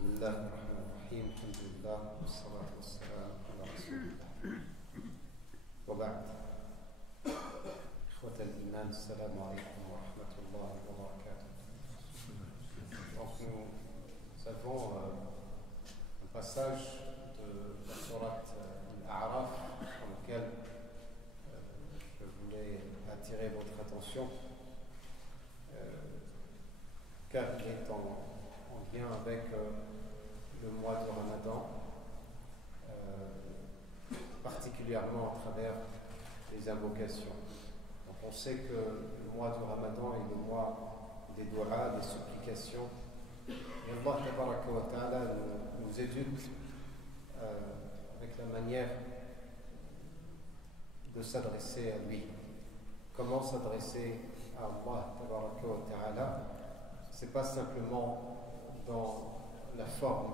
بسم الله الرحمن الرحيم الحمد لله والصلاة والسلام على رسول الله وبعد إخوة الإيمان السلام عليكم ورحمة الله وبركاته. Donc nous avons un passage de la sourate Al-A'raf dans lequel je voulais attirer votre attention car il est en lien avec le mois de Ramadan, particulièrement à travers les invocations. Donc on sait que le mois de Ramadan est le mois des du'as, des supplications. Et Allah Tabaraka wa Ta'ala nous éduque avec la manière de s'adresser à lui. Comment s'adresser à Allah Tabaraka wa Ta'ala? C'est pas simplement dans la forme,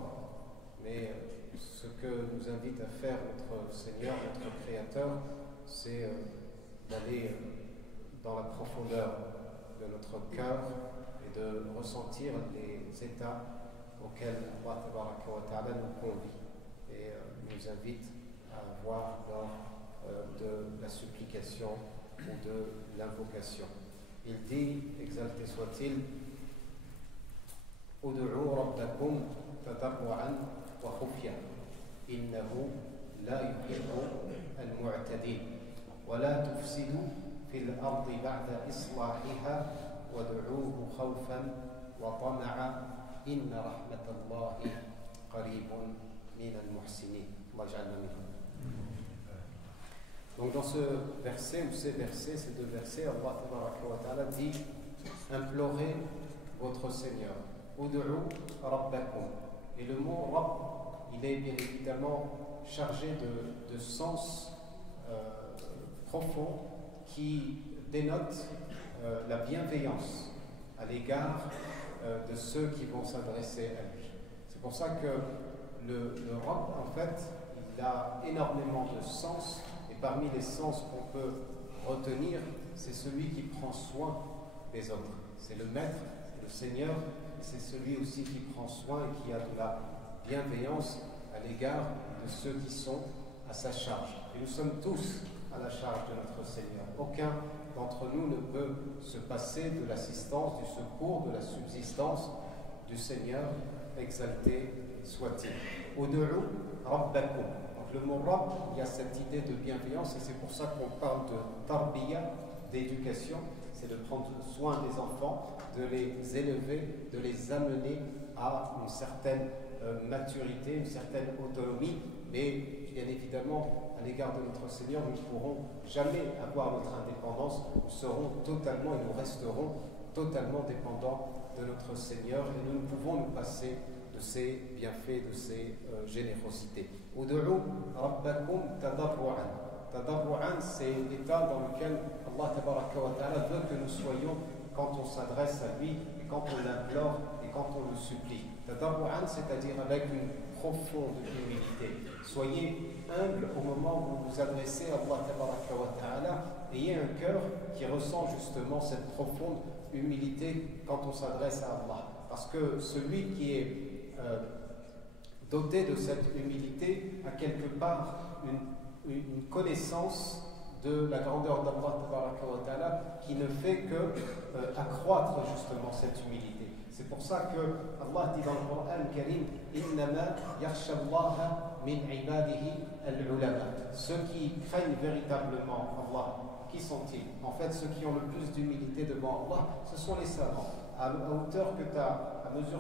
mais ce que nous invite à faire notre Seigneur, notre Créateur, c'est d'aller dans la profondeur de notre cœur et de ressentir les états auxquels Allah Tabaraka wa Ta'ala nous convie et nous invite à avoir lors de la supplication ou de l'invocation. Il dit, exalté soit-il, ادعوا ربكم تضرعا وخفيا إنه لا يحب المعتدين ولا تفسدوا في الأرض بعد إصلاحها وادعوه خوفا وطمعا إن رحمة الله قريب من المحسنين. الله يجعلنا منهم. Donc dans ce verset ou ces versets, ces deux versets, Allah Tabaraka wa Ta'ala dit implorez votre Seigneur. Ud'u rabbakum. Et le mot Rabb, il est bien évidemment chargé de sens profond qui dénote la bienveillance à l'égard de ceux qui vont s'adresser à lui. C'est pour ça que le Rabb, en fait, il a énormément de sens, et parmi les sens qu'on peut retenir, c'est celui qui prend soin des autres. C'est le maître, c'est le Seigneur. C'est celui aussi qui prend soin et qui a de la bienveillance à l'égard de ceux qui sont à sa charge. Et nous sommes tous à la charge de notre Seigneur. Aucun d'entre nous ne peut se passer de l'assistance, du secours, de la subsistance du Seigneur, exalté soit-il. Ud'u rabbakum. Donc le mot Rabb, il y a cette idée de bienveillance et c'est pour ça qu'on parle de tarbiya, d'éducation. C'est de prendre soin des enfants, de les élever, de les amener à une certaine maturité, une certaine autonomie, mais bien évidemment, à l'égard de notre Seigneur, nous ne pourrons jamais avoir notre indépendance, nous serons totalement et nous resterons totalement dépendants de notre Seigneur et nous ne pouvons nous passer de ses bienfaits, de ses générosités. Ud'u rabbakum tadarru'an. Tadarru'an, c'est l'état dans lequel Allah Tabaraka wa Ta'ala veut que nous soyons quand on s'adresse à lui, et quand on l'implore et quand on le supplie. Tadarru'an, c'est-à-dire avec une profonde humilité. Soyez humble au moment où vous vous adressez à Allah Tabaraka wa Ta'ala. Ayez un cœur qui ressent justement cette profonde humilité quand on s'adresse à Allah. Parce que celui qui est doté de cette humilité a quelque part une connaissance de la grandeur d'Allah Tabaraka wa Ta'ala qui ne fait que accroître justement cette humilité. C'est pour ça que Allah dit dans le Coran Karim Innama yakhsha Allah min ibadihi al-ulama. Ceux qui craignent véritablement Allah, qui sont-ils? En fait, ceux qui ont le plus d'humilité devant Allah, ce sont les savants. À mesure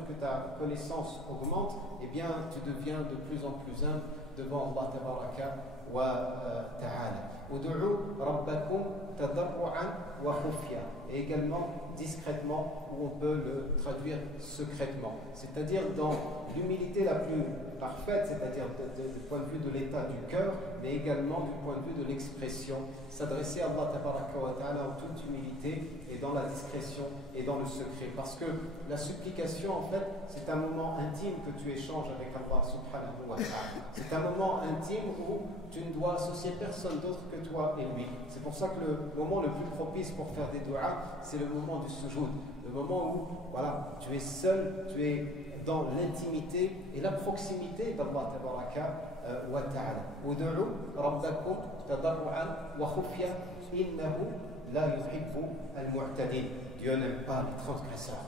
que ta connaissance augmente, eh bien, tu deviens de plus en plus humble devant Allah Tabaraka wa Ta'ala. Ud'u rabbakum tadarru'an wa khufya. Et également discrètement, où on peut le traduire secrètement. C'est-à-dire dans l'humilité la plus parfaite, c'est-à-dire du point de vue de l'état du cœur, mais également du point de vue de l'expression. S'adresser à Allah Tabaraka wa Ta'ala en toute humilité et dans la discrétion et dans le secret. Parce que la supplication, en fait, c'est un moment intime que tu échanges avec Allah subhanahu wa ta'ala. C'est un moment intime où tu ne dois associer personne d'autre que toi et lui. C'est pour ça que le moment le plus propice pour faire des du'as, c'est le moment du sujoud. Le moment où, voilà, tu es seul, tu es dans l'intimité et la proximité d'Allah tabaraka wa ta'ala. Ud'u rabbakum tadarru'an wa khufya innahu la yuhibbu al-mu'tadin. Dieu n'aime pas les transgresseurs.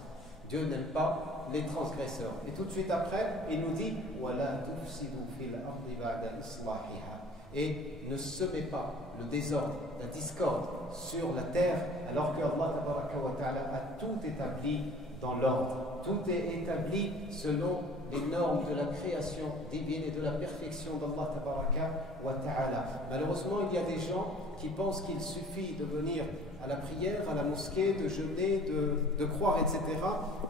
Dieu n'aime pas les transgresseurs. Et tout de suite après, il nous dit وَلَا تُفْسِدُوا فِي الْأَرْضِ بَعْدَ إِصْلَاحِهَا. Et ne semez pas le désordre, la discorde sur la terre, alors que Allah tabaraka wa ta'ala a tout établi dans l'ordre. Tout est établi selon les normes de la création divine et de la perfection d'Allah tabaraka wa ta'ala. Malheureusement, il y a des gens qui pensent qu'il suffit de venir à la prière, à la mosquée, de jeûner, de croire, etc.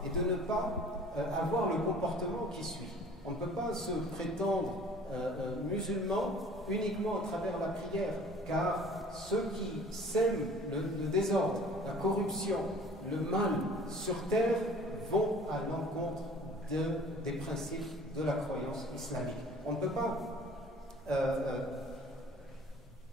et de ne pas avoir le comportement qui suit. On ne peut pas se prétendre musulman uniquement à travers la prière, car ceux qui sèment le désordre, la corruption, le mal sur terre vont à l'encontre des principes de la croyance islamique. On ne peut pas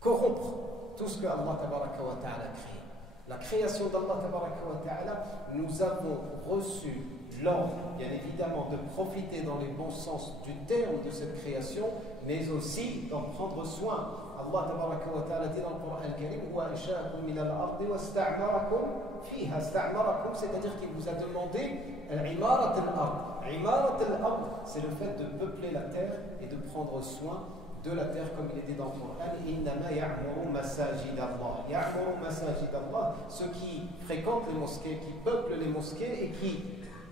corrompre tout ce que Allah tabaraka wa ta'ala a créé. La création d'Allah tabaraka wa ta'ala, nous avons reçu l'ordre, bien évidemment, de profiter dans les bons sens du terme de cette création, mais aussi d'en prendre soin. Allah tabaraka wa ta'ala dit dans le Coran al-Karim wa ansha'akum min al-ardi wa sta'marakum fiha. Sta'marakum, c'est-à-dire qu'il vous a demandé imarat al-ard. Imarat al-ard, c'est le fait de peupler la terre et de prendre soin de la terre, comme il est dit dans le Coran. Innama ya'muru masajid Allah. Ya'muru masajid Allah, ceux qui fréquentent les mosquées, qui peuplent les mosquées et qui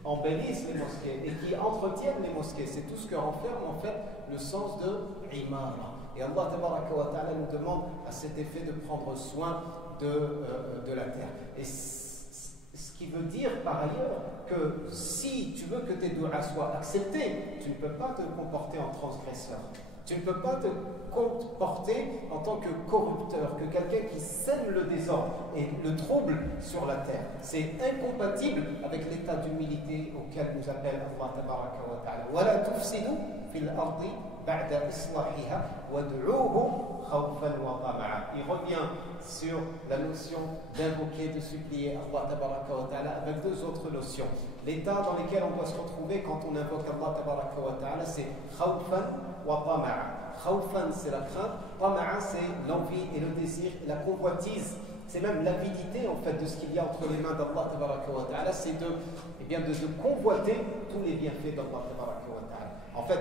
embellissent les mosquées et qui entretiennent les mosquées. C'est tout ce que renferme en fait le sens de imara. Et Allah tabaraka wa ta'ala nous demande à cet effet de prendre soin de la terre. Et ce qui veut dire par ailleurs que si tu veux que tes doigts soient acceptés, tu ne peux pas te comporter en transgresseur. Tu ne peux pas te comporter en tant que corrupteur, que quelqu'un qui sème le désordre et le trouble sur la terre. C'est incompatible avec l'état d'humilité auquel nous appelle Allah tabaraka wa ta'ala. وَلَا تُفْسِدُوا فِي الْأَرْضِ بَعْدَ إِصْلَاحِهَا وَادْعُوهُ خَوْفًا وَطَمَعًا. Il revient sur la notion d'invoquer, de supplier Allah tabaraka wa ta'ala avec deux autres notions. L'état dans lequel on doit se retrouver quand on invoque Allah tabaraka wa ta'ala, c'est khawfan wa tama'a. Khawfan, c'est la crainte, tama'a, c'est l'envie et le désir et la convoitise. C'est même l'avidité en fait de ce qu'il y a entre les mains d'Allah tabaraka wa ta'ala, c'est de convoiter tous les bienfaits d'Allah tabaraka wa ta'ala. En fait,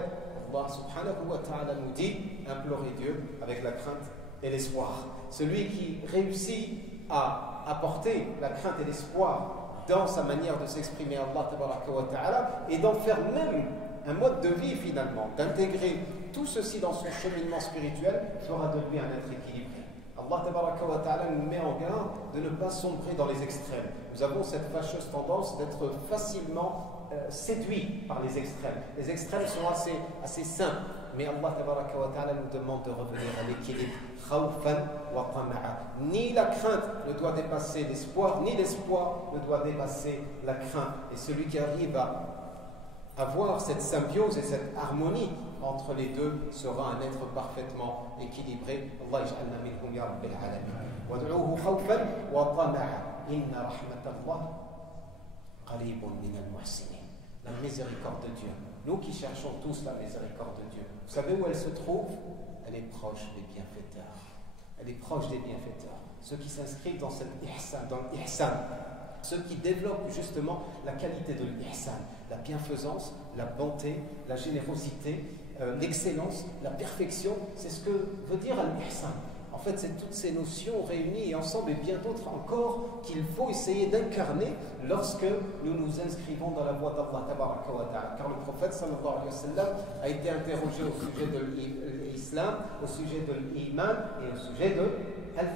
Allah subhanahu wa ta'ala nous dit implorer Dieu avec la crainte et l'espoir. Celui qui réussit à apporter la crainte et l'espoir dans sa manière de s'exprimer Allah tabaraka wa ta'ala et d'en faire même un mode de vie finalement, d'intégrer tout ceci dans son cheminement spirituel, fera de lui un être équilibré. Allah tabaraka wa ta'ala nous met en garde de ne pas sombrer dans les extrêmes. Nous avons cette fâcheuse tendance d'être facilement séduits par les extrêmes. Les extrêmes sont assez simples, mais Allah tabaraka wa ta'ala nous demande de revenir à l'équilibre. Khawfan wa tama'a. Ni la crainte ne doit dépasser l'espoir, ni l'espoir ne doit dépasser la crainte. Et celui qui arrive à avoir cette symbiose et cette harmonie entre les deux sera un être parfaitement équilibré. Allah yaj'alna minhum ya rabbil alamin. Wad'uuhu khawfan wa tama'a. Inna rahmatallah qaribun minal muhsinin. La miséricorde de Dieu. Nous qui cherchons tous la miséricorde de Dieu, vous savez où elle se trouve? Elle est proche des bienfaiteurs. Elle est proche des bienfaiteurs. Ceux qui s'inscrivent dans cette ihsan, dans l'ihsan, ceux qui développent justement la qualité de l'ihsan, la bienfaisance, la bonté, la générosité, l'excellence, la perfection, c'est ce que veut dire al-ihsan. En fait, c'est toutes ces notions réunies ensemble et bien d'autres encore qu'il faut essayer d'incarner lorsque nous nous inscrivons dans la voie d'Allah tabaraka wa ta'ala. Car le prophète sallallahu alayhi wa sallam a été interrogé au sujet de l'islam, au sujet de l'iman et au sujet de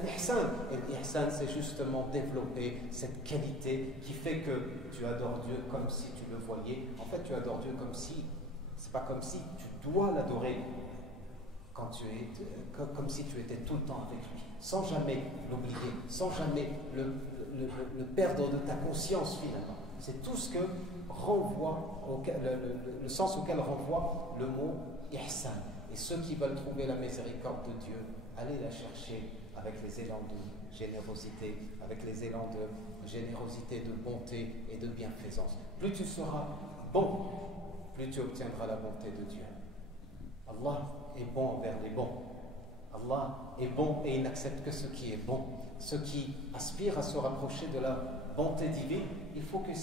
l'ihsan. Et l'ihsan, c'est justement développer cette qualité qui fait que tu adores Dieu comme si tu le voyais. En fait, tu adores Dieu comme si, c'est pas comme si, tu dois l'adorer. Comme si tu étais tout le temps avec lui, sans jamais l'oublier, sans jamais le perdre de ta conscience finalement. C'est tout ce que renvoie, le sens auquel renvoie le mot ihsan. Et ceux qui veulent trouver la miséricorde de Dieu, allez la chercher avec les élans de générosité, avec les élans de générosité, de bonté et de bienfaisance. Plus tu seras bon plus tu obtiendras la bonté de Dieu. Allah est bon envers les bons. Allah est bon et il n'accepte que ce qui est bon. Ceux qui aspirent à se rapprocher de la bonté divine, il faut qu'ils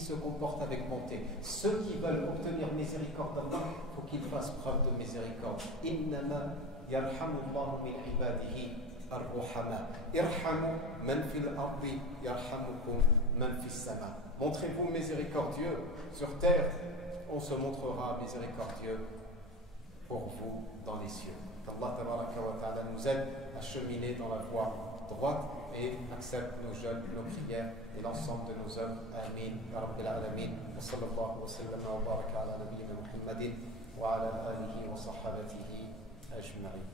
se comportent avec bonté. Ceux qui veulent obtenir miséricorde d'Allah, il faut qu'ils fassent preuve de miséricorde. Innama yarhamullahu min ibadihi ar-ruhama. Irhamu man fil ardi yarhamukum man fis sama. Montrez-vous miséricordieux sur terre, on se montrera miséricordieux pour vous dans les cieux. Qu'Allah tabaraka wa ta'ala nous aide à cheminer dans la voie droite et accepte nos jeûnes, nos prières et l'ensemble de nos œuvres. Amin. Ya Rabbil Alamin. Wa sallallahu wa sallam wa baraka ala nabiyyina Muhammadin wa ala alihi wa sahbatihi ajma'in.